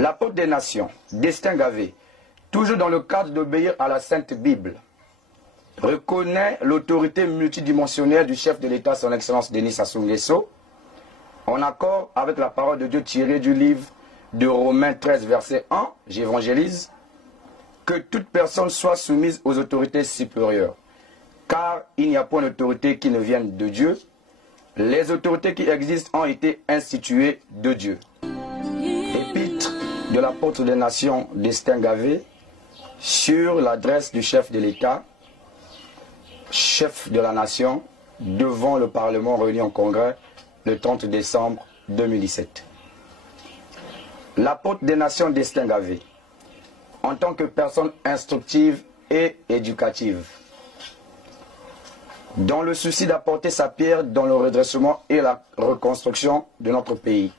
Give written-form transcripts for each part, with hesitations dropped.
L'apôtre des nations, Destin Gavé, toujours dans le cadre d'obéir à la Sainte Bible, reconnaît l'autorité multidimensionnelle du chef de l'État, son Excellence Denis Sassou Nguesso, en accord avec la parole de Dieu tirée du livre de Romains 13, verset 1, j'évangélise, que toute personne soit soumise aux autorités supérieures, car il n'y a point d'autorité qui ne vienne de Dieu. Les autorités qui existent ont été instituées de Dieu. Épître de l'apôtre des nations, Destin Gavé, sur l'adresse du chef de l'État, chef de la nation, devant le Parlement réuni en congrès le 30 décembre 2017. L'apôtre des nations, Destin Gavé, en tant que personne instructive et éducative, dans le souci d'apporter sa pierre dans le redressement et la reconstruction de notre pays,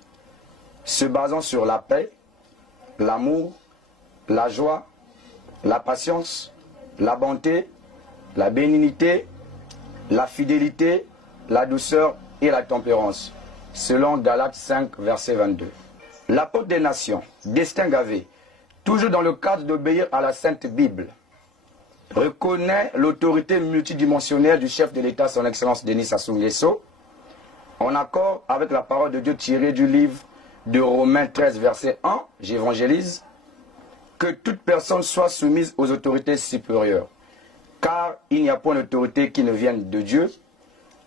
se basant sur la paix, l'amour, la joie, la patience, la bonté, la bénignité, la fidélité, la douceur et la tempérance, selon Galates 5, verset 22. L'apôtre des nations, Destin Gavé, toujours dans le cadre d'obéir à la Sainte Bible, reconnaît l'autorité multidimensionnelle du chef de l'État, son Excellence Denis Sassou Nguesso, en accord avec la parole de Dieu tirée du livre de Romains 13, verset 1, j'évangélise, que toute personne soit soumise aux autorités supérieures, car il n'y a point d'autorité qui ne vienne de Dieu.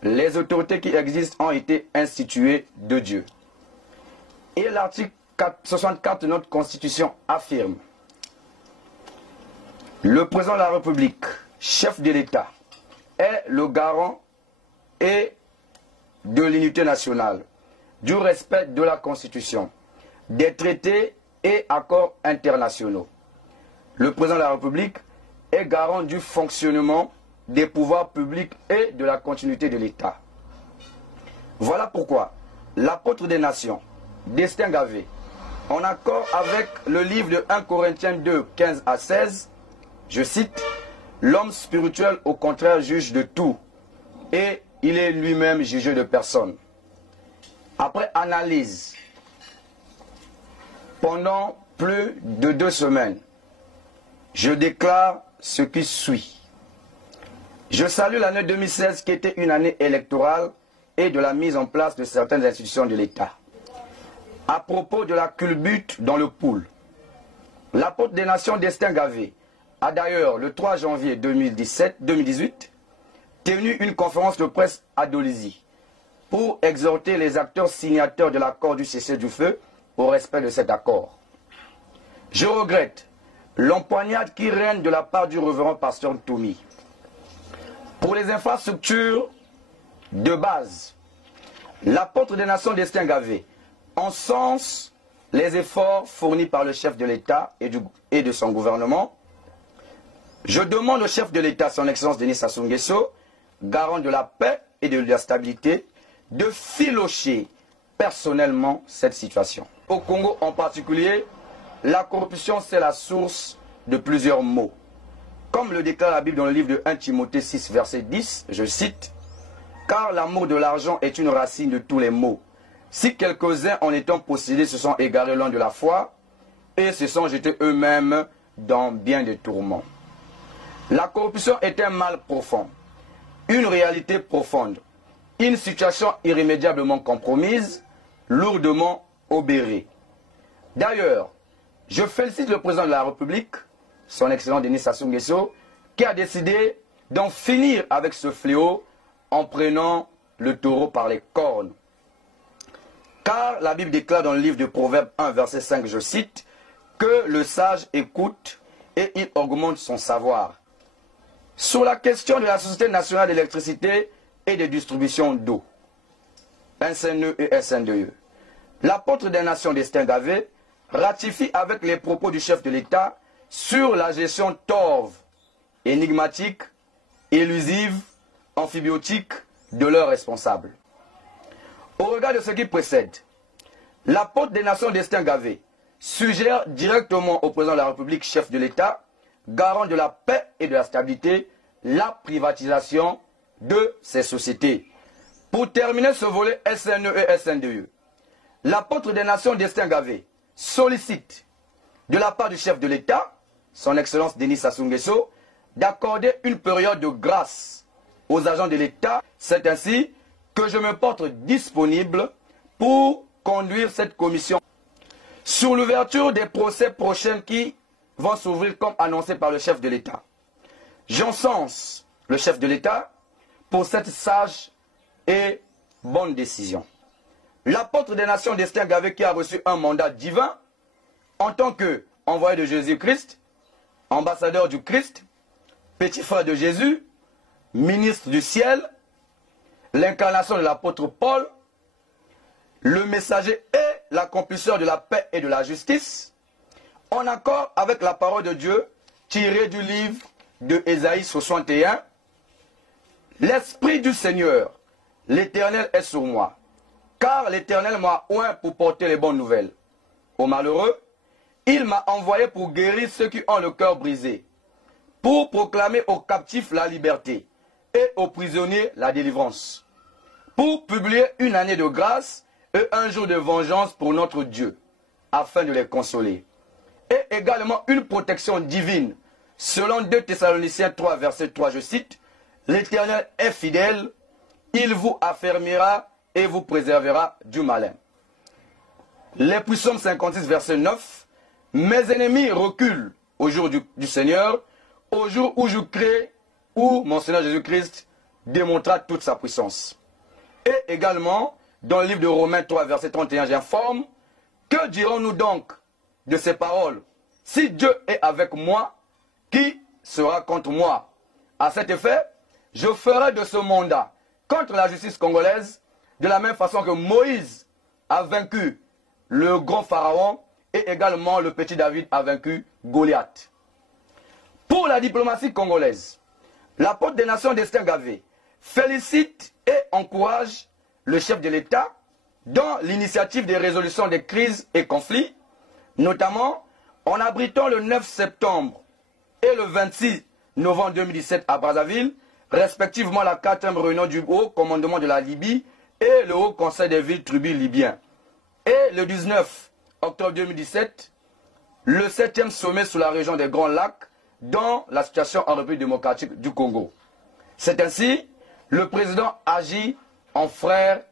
Les autorités qui existent ont été instituées de Dieu. Et l'article 64 de notre Constitution affirme: le président de la République, chef de l'État, est le garant et de l'unité nationale, du respect de la Constitution, des traités et accords internationaux. Le président de la République est garant du fonctionnement des pouvoirs publics et de la continuité de l'État. Voilà pourquoi l'apôtre des nations, Destin Gavé, en accord avec le livre de 1 Corinthiens 2, 15 à 16, je cite, « L'homme spirituel, au contraire, juge de tout, et il est lui-même jugé de personne. » Après analyse, pendant plus de 2 semaines, je déclare ce qui suit. Je salue l'année 2016 qui était une année électorale et de la mise en place de certaines institutions de l'État. À propos de la culbute dans le pool, l'apôtre des nations, Destin Gavé, a d'ailleurs, le 3 janvier 2018, tenu une conférence de presse à Dolisie pour exhorter les acteurs signataires de l'accord du cessez-du-feu au respect de cet accord. Je regrette l'empoignade qui règne de la part du révérend pasteur Toumi. Pour les infrastructures de base, l'apôtre des nations, Destin Gavé, encense les efforts fournis par le chef de l'État et de son gouvernement. Je demande au chef de l'État, son Excellence Denis Sassou Nguesso, garant de la paix et de la stabilité, de filocher personnellement cette situation. Au Congo en particulier, la corruption, c'est la source de plusieurs maux. Comme le déclare la Bible dans le livre de 1 Timothée 6, verset 10, je cite, « Car l'amour de l'argent est une racine de tous les maux. Si quelques-uns en étant possédés se sont égarés loin de la foi et se sont jetés eux-mêmes dans bien des tourments. » La corruption est un mal profond, une réalité profonde, une situation irrémédiablement compromise, lourdement obérée. D'ailleurs, je félicite le président de la République, son Excellence Denis Sassou Nguesso, qui a décidé d'en finir avec ce fléau en prenant le taureau par les cornes. Car la Bible déclare dans le livre de Proverbes 1, verset 5, je cite, que le sage écoute et il augmente son savoir. Sur la question de la Société nationale d'électricité et de distribution d'eau, SNE et SNDE, l'apôtre des nations, Destin Gavé, ratifie avec les propos du chef de l'État sur la gestion torve, énigmatique, élusive, amphibiotique de leurs responsables. Au regard de ce qui précède, l'apôtre des nations, Destin Gavé, suggère directement au président de la République, chef de l'État, garant de la paix et de la stabilité, la privatisation de ces sociétés. Pour terminer ce volet SNE et SNDE, l'apôtre des nations, Destin Gavé, sollicite de la part du chef de l'État, son Excellence Denis Sassou Nguesso, d'accorder une période de grâce aux agents de l'État. C'est ainsi que je me porte disponible pour conduire cette commission sur l'ouverture des procès prochains qui vont s'ouvrir comme annoncé par le chef de l'État. J'encense le chef de l'État pour cette sage et bonne décision. L'apôtre des nations Destin Gavé, qui a reçu un mandat divin en tant qu'envoyé de Jésus-Christ, ambassadeur du Christ, petit frère de Jésus, ministre du ciel, l'incarnation de l'apôtre Paul, le messager et l'accomplisseur de la paix et de la justice, en accord avec la parole de Dieu tirée du livre de Ésaïe 61, l'Esprit du Seigneur, l'Éternel est sur moi, car l'Éternel m'a oint pour porter les bonnes nouvelles aux malheureux. Il m'a envoyé pour guérir ceux qui ont le cœur brisé, pour proclamer aux captifs la liberté et aux prisonniers la délivrance, pour publier une année de grâce et un jour de vengeance pour notre Dieu, afin de les consoler. Et également une protection divine, selon 2 Thessaloniciens 3, verset 3, je cite, « L'Éternel est fidèle, il vous affermira et vous préservera du malin. » Les Psaumes 56, verset 9, « Mes ennemis reculent au jour du Seigneur, au jour où je crée, où mon Seigneur Jésus-Christ démontrera toute sa puissance. » Et également, dans le livre de Romains 3, verset 31, j'informe, « Que dirons-nous donc de ces paroles? Si Dieu est avec moi, qui sera contre moi? À cet effet, je ferai de ce mandat contre la justice congolaise de la même façon que Moïse a vaincu le grand pharaon et également le petit David a vaincu Goliath. » Pour la diplomatie congolaise, l'apôtre des nations Destin Gavé félicite et encourage le chef de l'État dans l'initiative des résolutions des crises et conflits, notamment en abritant le 9 septembre et le 26 novembre 2017 à Brazzaville, respectivement la 4e réunion du Haut Commandement de la Libye et le Haut Conseil des villes tribus libyens. Et le 19 octobre 2017, le 7e sommet sur la région des Grands Lacs dans la situation en République démocratique du Congo. C'est ainsi, le président agit en frère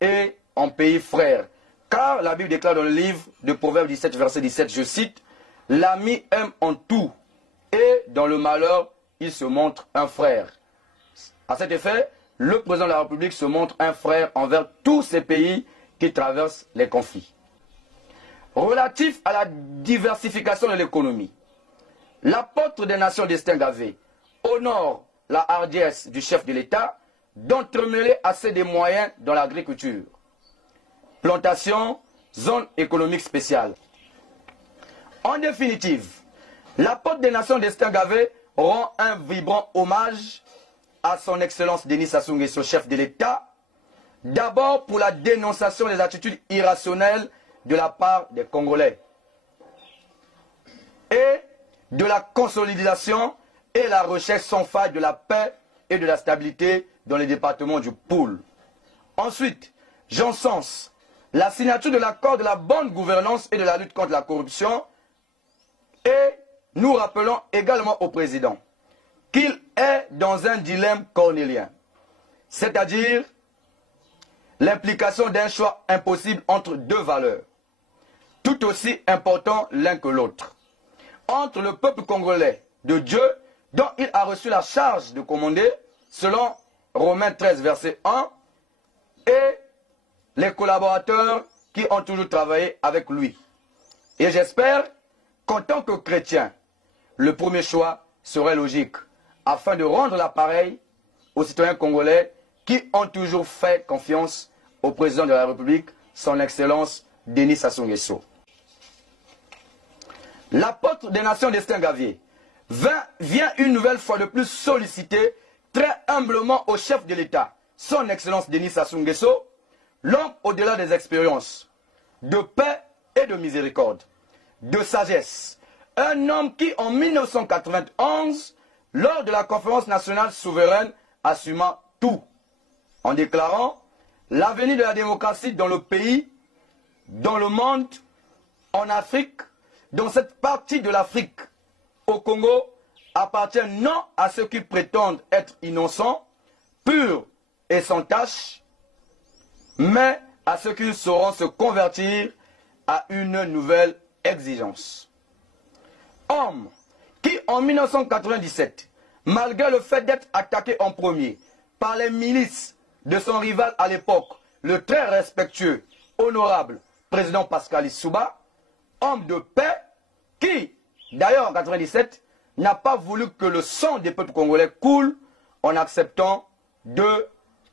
et en pays frère. Car la Bible déclare dans le livre de Proverbes 17, verset 17, je cite, « L'ami aime en tout, et dans le malheur, il se montre un frère. » À cet effet, le président de la République se montre un frère envers tous ces pays qui traversent les conflits. Relatif à la diversification de l'économie, l'apôtre des nations Destin Gavé honore la hardiesse du chef de l'État d'entremêler assez des moyens dans l'agriculture. Plantation, zone économique spéciale. En définitive, l'apôtre des nations Destin Gavé rend un vibrant hommage à son Excellence Denis Sassou Nguesso, chef de l'État, d'abord pour la dénonciation des attitudes irrationnelles de la part des Congolais et de la consolidation et la recherche sans faille de la paix et de la stabilité dans les départements du Poul. Ensuite, j'encense la signature de l'accord de la bonne gouvernance et de la lutte contre la corruption et nous rappelons également au président qu'il est dans un dilemme cornélien, c'est-à-dire l'implication d'un choix impossible entre deux valeurs, tout aussi importants l'un que l'autre, entre le peuple congolais de Dieu, dont il a reçu la charge de commander, selon Romains 13, verset 1, et les collaborateurs qui ont toujours travaillé avec lui. Et j'espère qu'en tant que chrétien, le premier choix serait logique, afin de rendre l'appareil aux citoyens congolais qui ont toujours fait confiance au président de la République, son Excellence Denis Sassou Nguesso. L'apôtre des nations Destin Gavé vient une nouvelle fois de plus solliciter très humblement au chef de l'État, son Excellence Denis Sassou Nguesso, l'homme au-delà des expériences, de paix et de miséricorde, de sagesse, un homme qui en 1991, lors de la conférence nationale souveraine, assuma tout, en déclarant l'avenir de la démocratie dans le pays, dans le monde en Afrique, dans cette partie de l'Afrique, au Congo, appartient non à ceux qui prétendent être innocents, purs et sans tache, mais à ceux qui sauront se convertir à une nouvelle exigence. Homme qui, en 1997, malgré le fait d'être attaqué en premier par les milices de son rival à l'époque, le très respectueux, honorable président Pascal Lissouba, homme de paix, qui, d'ailleurs en 1997, n'a pas voulu que le sang des peuples congolais coule en acceptant de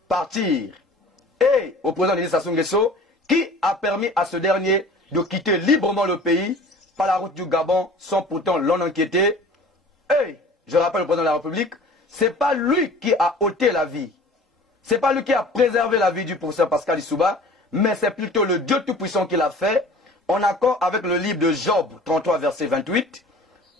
partir. Et au président Denis Sassou Nguesso, qui a permis à ce dernier de quitter librement le pays par la route du Gabon sans pourtant l'en inquiéter. Et, je rappelle le président de la République, ce n'est pas lui qui a ôté la vie. Ce n'est pas lui qui a préservé la vie du professeur Pascal Lissouba, mais c'est plutôt le Dieu Tout-Puissant qui l'a fait, en accord avec le livre de Job 33, verset 28.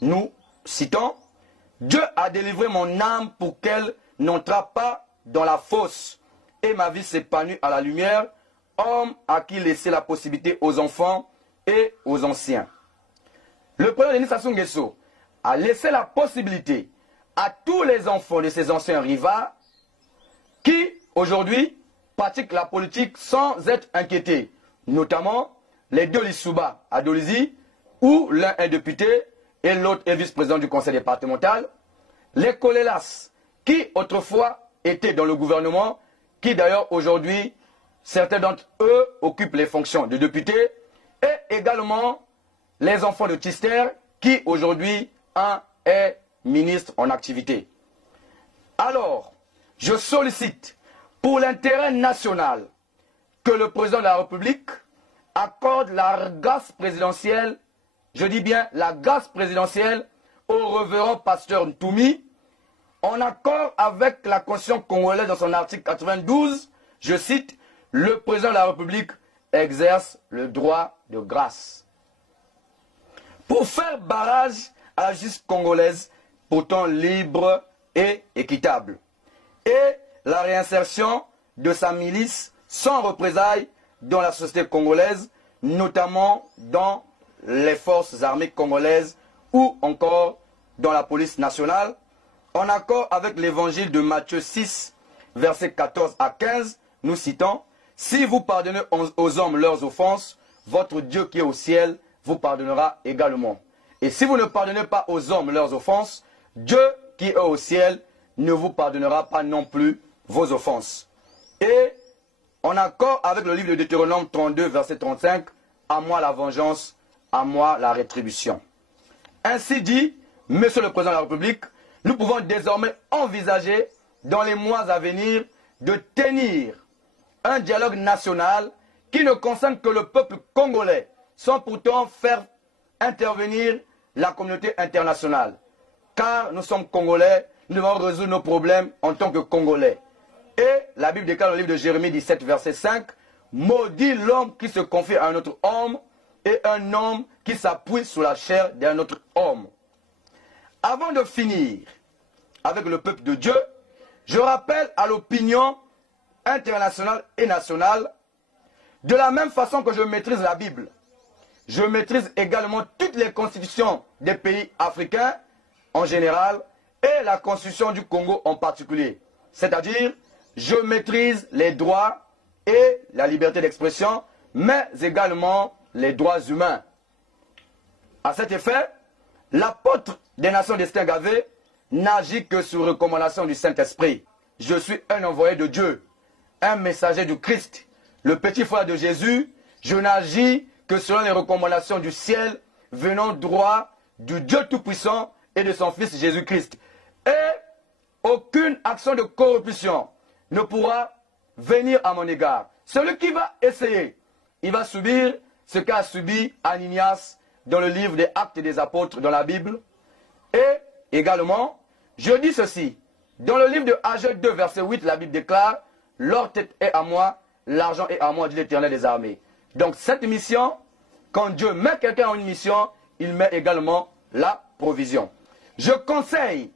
Nous citons, « Dieu a délivré mon âme pour qu'elle n'entra pas dans la fosse, et ma vie s'épanouit à la lumière, homme à qui laisser la possibilité aux enfants et aux anciens. » Le président Denis Sassou Nguesso a laissé la possibilité à tous les enfants de ses anciens rivaux qui, aujourd'hui, pratiquent la politique sans être inquiétés, notamment les deux Lissouba à Dolisie, où l'un est député et l'autre est vice-président du conseil départemental, les Kolélas, qui autrefois étaient dans le gouvernement, qui d'ailleurs aujourd'hui, certains d'entre eux occupent les fonctions de députés, et également les enfants de Tister, qui aujourd'hui, un est ministre en activité. Alors, je sollicite pour l'intérêt national que le président de la République accorde la grâce présidentielle, je dis bien la grâce présidentielle, au révérend pasteur Ntoumi, en accord avec la Constitution congolaise dans son article 92, je cite, « Le président de la République exerce le droit de grâce. » Pour faire barrage à la justice congolaise, pourtant libre et équitable, et la réinsertion de sa milice sans représailles dans la société congolaise, notamment dans les forces armées congolaises ou encore dans la police nationale, en accord avec l'évangile de Matthieu 6, versets 14 à 15, nous citons, « Si vous pardonnez aux hommes leurs offenses, votre Dieu qui est au ciel vous pardonnera également. Et si vous ne pardonnez pas aux hommes leurs offenses, Dieu qui est au ciel ne vous pardonnera pas non plus vos offenses. » Et en accord avec le livre de Deutéronome 32, verset 35, « À moi la vengeance, à moi la rétribution. » Ainsi dit, Monsieur le Président de la République, nous pouvons désormais envisager dans les mois à venir de tenir un dialogue national qui ne concerne que le peuple congolais, sans pourtant faire intervenir la communauté internationale. Car nous sommes Congolais, nous devons résoudre nos problèmes en tant que Congolais. Et la Bible déclare dans le livre de Jérémie 17, verset 5, « Maudit l'homme qui se confie à un autre homme et un homme qui s'appuie sur la chair d'un autre homme. » Avant de finir avec le peuple de Dieu, je rappelle à l'opinion internationale et nationale, de la même façon que je maîtrise la Bible, je maîtrise également toutes les constitutions des pays africains en général et la constitution du Congo en particulier. C'est-à-dire, je maîtrise les droits et la liberté d'expression, mais également les droits humains. À cet effet, l'apôtre des Nations d'Estin Gavé n'agit que sur recommandation du Saint-Esprit. Je suis un envoyé de Dieu, un messager du Christ, le petit frère de Jésus. Je n'agis que selon les recommandations du ciel venant droit du Dieu Tout-Puissant et de son Fils Jésus-Christ. Et aucune action de corruption ne pourra venir à mon égard. Celui qui va essayer, il va subir ce qu'a subi Ananias dans le livre des Actes des Apôtres dans la Bible. Et également, je dis ceci, dans le livre de Ageux 2, verset 8, la Bible déclare, « L'or est à moi, l'argent est à moi, dit l'Éternel des armées. » Donc cette mission, quand Dieu met quelqu'un en une mission, il met également la provision. Je conseille,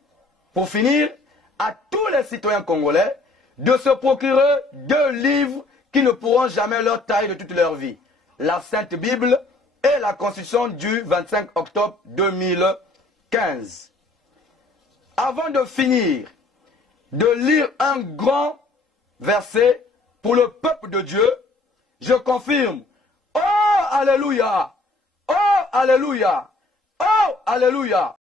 pour finir, à tous les citoyens congolais de se procurer 2 livres qui ne pourront jamais leur tailler de toute leur vie. La Sainte Bible et la Constitution du 25 octobre 2015. Avant de finir de lire un grand verset pour le peuple de Dieu, je confirme, oh Alléluia, oh Alléluia, oh Alléluia.